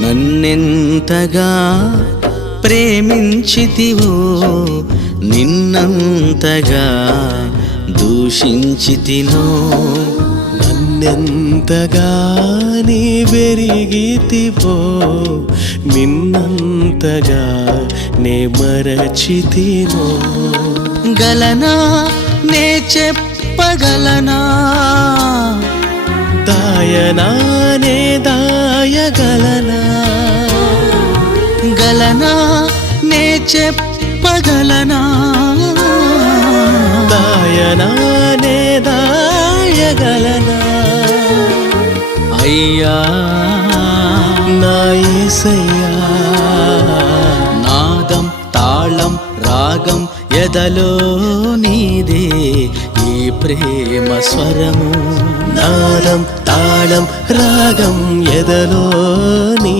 నన్నెంతగా ప్రేమించితివో నిన్నంతగా దూషించితినో నన్నెంతగా నీ వెరిగితివో నిన్నంతగా నే మరచితినో గలనా నే చెప్పగలనా దాయనా నే దాయగలనా గలనా నే చెప్పగలనా దాయనా నే దాయగలనా అయ్యా నా యేసయ్యా నాదం తాళం రాగం ఎదలో నీదే ఈ ప్రేమ స్వరము నాదం తాళం రాగం ఎదలో నీ